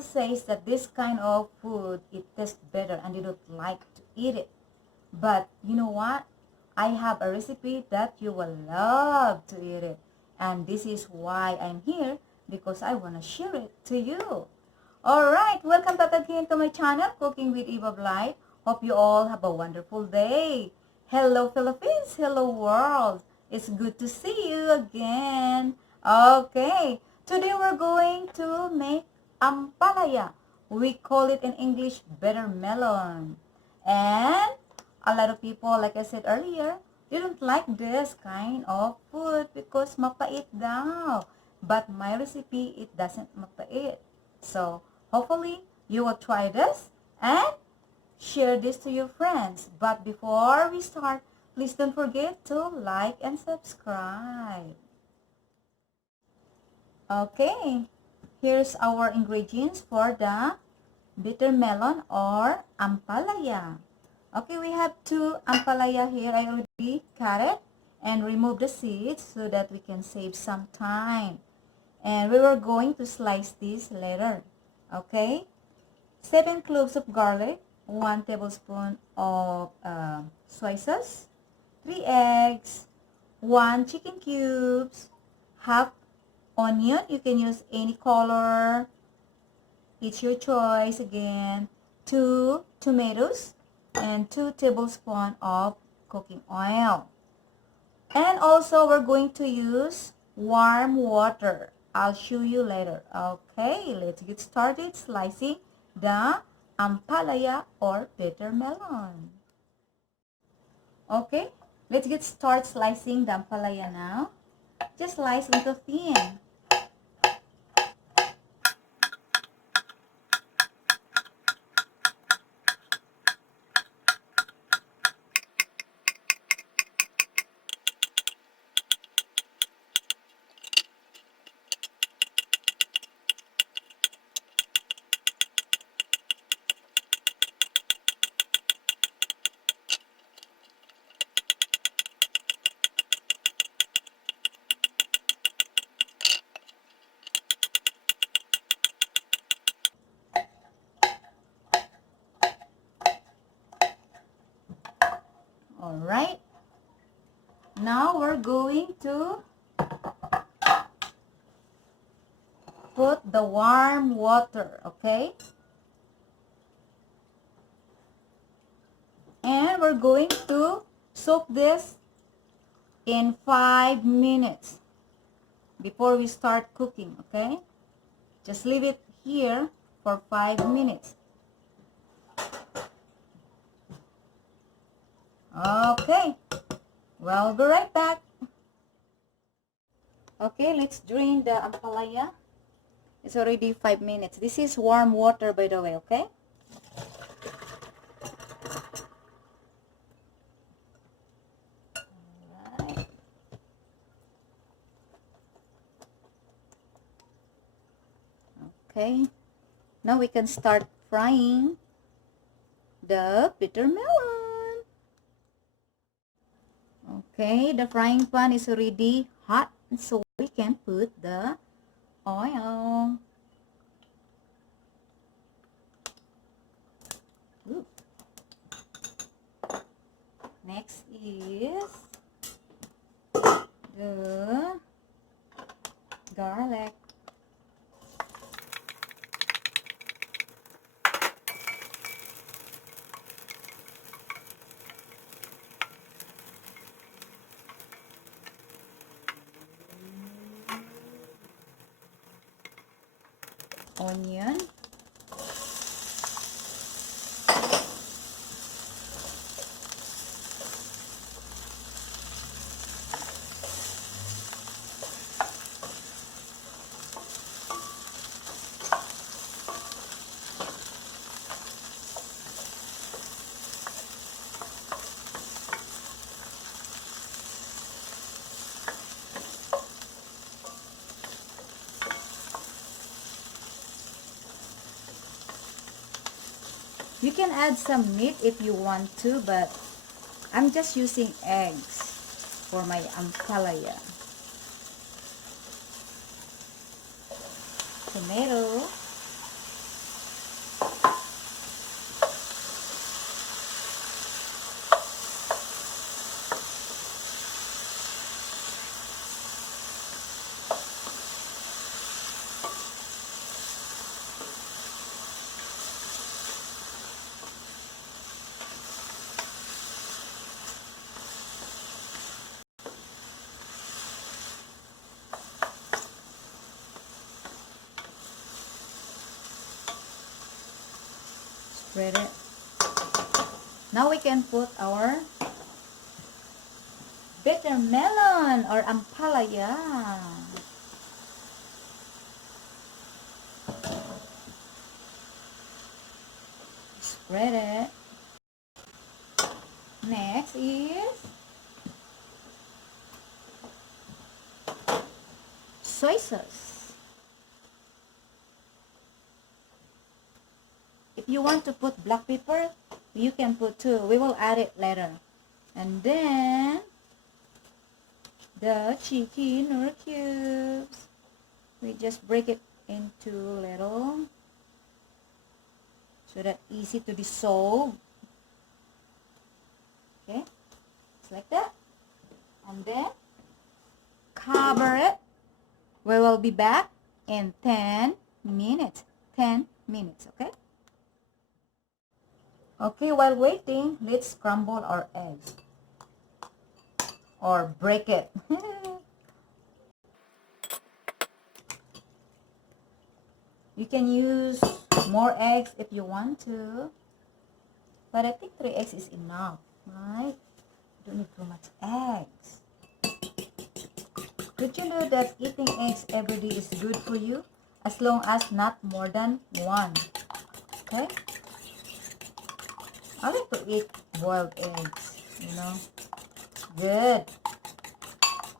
people says that this kind of food, it tastes better and you don't like to eat it. But you know what? I have a recipe that you will love to eat it. And this is why I'm here, because I want to share it to you. Alright, welcome back again to my channel, Cooking with Eva Blight. Hope you all have a wonderful day. Hello Philippines, hello world. It's good to see you again. Okay, today we're going to make Ampalaya. We call it in English bitter melon. And a lot of people, like I said earlier, they don't like this kind of food because mapait daw. But my recipe, it doesn't mapait. So, hopefully, you will try this and share this to your friends. But before we start, please don't forget to like and subscribe. Okay, here's our ingredients for the bitter melon or ampalaya. Okay, we have 2 ampalaya here. I already cut it and remove the seeds so that we can save some time. And we were going to slice this later. Okay, 7 cloves of garlic, 1 tablespoon of soy sauce, 3 eggs, 1 chicken cubes, half onion. You can use any color. It's your choice again. 2 tomatoes and 2 tablespoons of cooking oil. And also we're going to use warm water. I'll show you later. Okay, let's get started slicing the ampalaya or bitter melon. Okay, let's get started slicing the ampalaya now. Just slice into thin. Alright, now we're going to put the warm water, okay? And we're going to soak this in 5 minutes before we start cooking, okay? Just leave it here for 5 minutes. Okay, we'll be right back. Okay, let's drain the ampalaya. It's already 5 minutes. This is warm water, by the way, okay? Alright. Okay, now we can start frying the bitter melon. Okay, the frying pan is already hot, so we can put the oil. Ooh. Next is the garlic. Onion, you can add some meat if you want to, but I'm just using eggs for my ampalaya. Tomato. Spread it. Now we can put our bitter melon or ampalaya. Spread it. Next is soy sauce. If you want to put black pepper, you can put too. We will add it later. And then the chicken or cubes. We just break it into little so that easy to dissolve. Okay, it's like that. And then cover it. We will be back in 10 minutes. 10 minutes, okay? Okay, while waiting, let's scramble our eggs. Or break it. You can use more eggs if you want to. But I think 3 eggs is enough, right? You don't need too much eggs. Did you know that eating eggs every day is good for you? As long as not more than 1. Okay? I like to eat boiled eggs, you know. Good.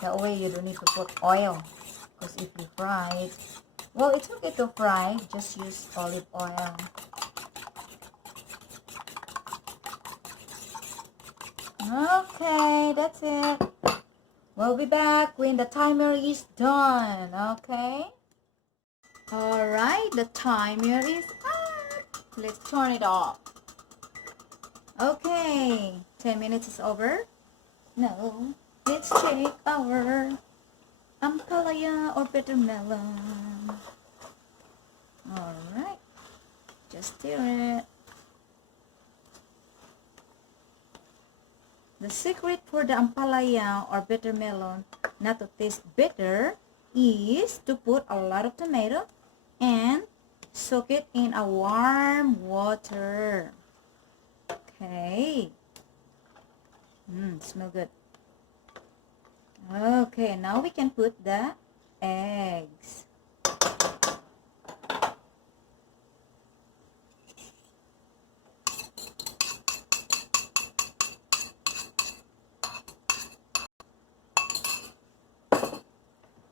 That way you don't need to put oil. Because if you fry it, well, it's okay to fry. Just use olive oil. Okay, that's it. We'll be back when the timer is done. Okay? Alright, the timer is up. Let's turn it off. Okay, 10 minutes is over. Now, let's check our ampalaya or bitter melon. Alright, just stir it. The secret for the ampalaya or bitter melon not to taste bitter is to put a lot of tomato and soak it in a warm water. Okay. Smell good. Okay, now we can put the eggs.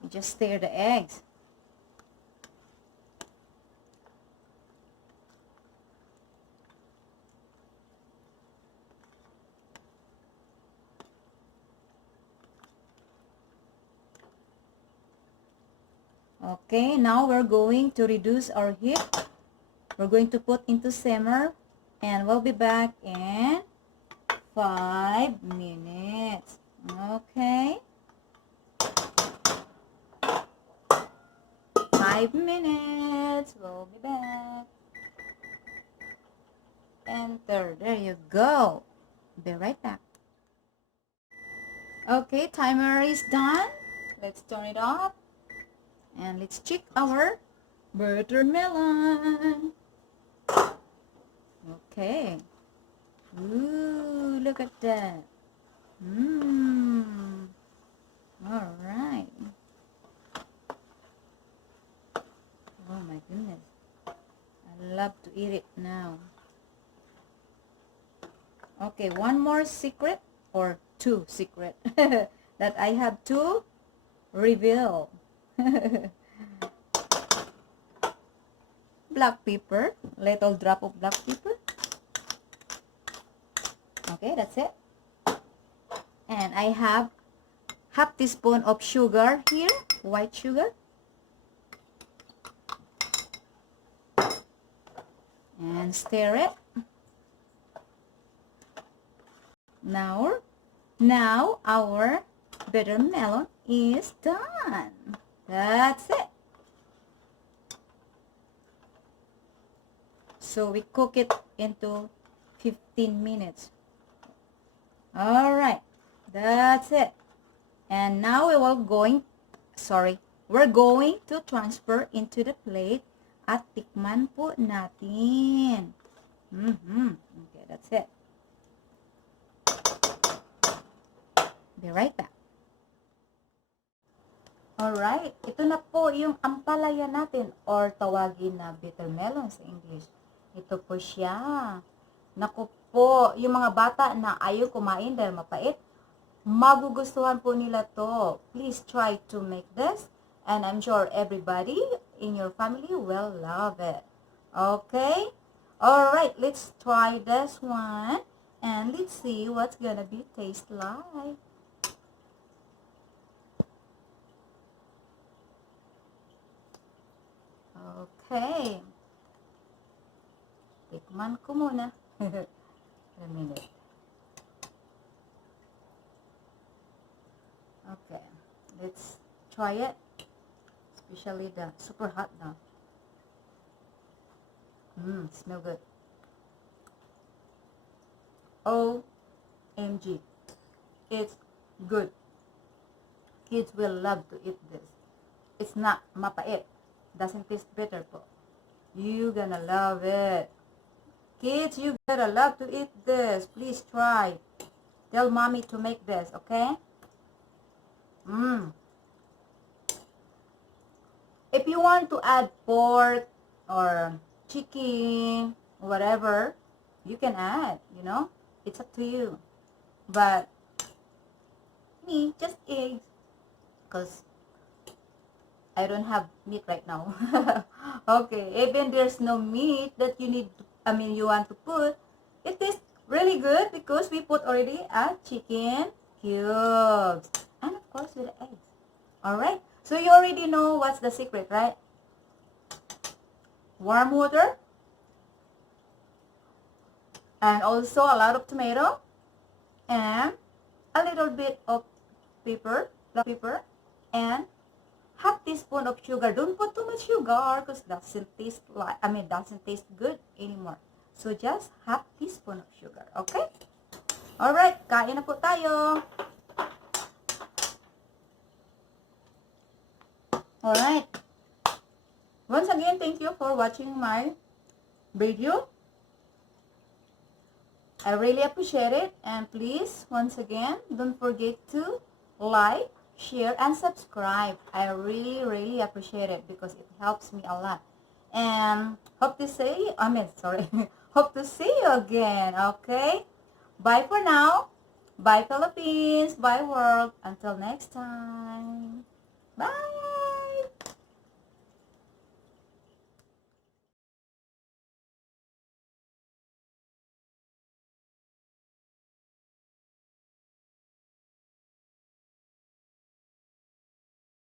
You just stir the eggs. Okay, now we're going to reduce our heat. We're going to put into simmer and we'll be back in 5 minutes. Okay. 5 minutes. We'll be back. Enter. There you go. Be right back. Okay, timer is done. Let's turn it off. And let's check our bitter melon. Okay. Ooh, look at that. Alright. Oh my goodness. I love to eat it now. Okay, one more secret or 2 secret that I have to reveal. Black pepper, little drop of black pepper. Okay, that's it. And I have half teaspoon of sugar here, white sugar. And stir it. Now our bitter melon is done. That's it. So we cook it into 15 minutes. Alright, that's it. And now we're going to transfer into the plate at tikman po natin. Okay, that's it. Be right back. Alright, ito na po yung ampalaya natin or tawagin na bitter melon sa English. Ito po siya. Naku po, yung mga bata na ayaw kumain dahil mapait, magugustuhan po nila to. Please try to make this and I'm sure everybody in your family will love it. Okay? Alright, let's try this one and let's see what's gonna be taste like. Okay. Tikman ko muna. A minute. Okay. Let's try it. Especially the super hot now. Smell good. OMG. It's good. Kids will love to eat this. It's not mapait. Doesn't taste bitter po. You gonna love it. Kids, you gotta love to eat this. Please try. Tell mommy to make this, okay? If you want to add pork or chicken, whatever, you can add, you know? It's up to you. But me, just eggs. Because I don't have meat right now. Okay, even there's no meat that you need, you want to put, it tastes really good because we put already a chicken cubes. And of course with the eggs. Alright, so you already know what's the secret, right? Warm water. And also a lot of tomato. And a little bit of black pepper. And half teaspoon of sugar. Don't put too much sugar because doesn't taste good anymore. So just half teaspoon of sugar. Okay? Alright, kain na po tayo. Alright. Once again, thank you for watching my video. I really appreciate it. And please, once again, don't forget to like, share, and subscribe. I really, really appreciate it because it helps me a lot. And hope to see hope to see you again, okay? Bye for now. Bye Philippines. Bye world. Until next time.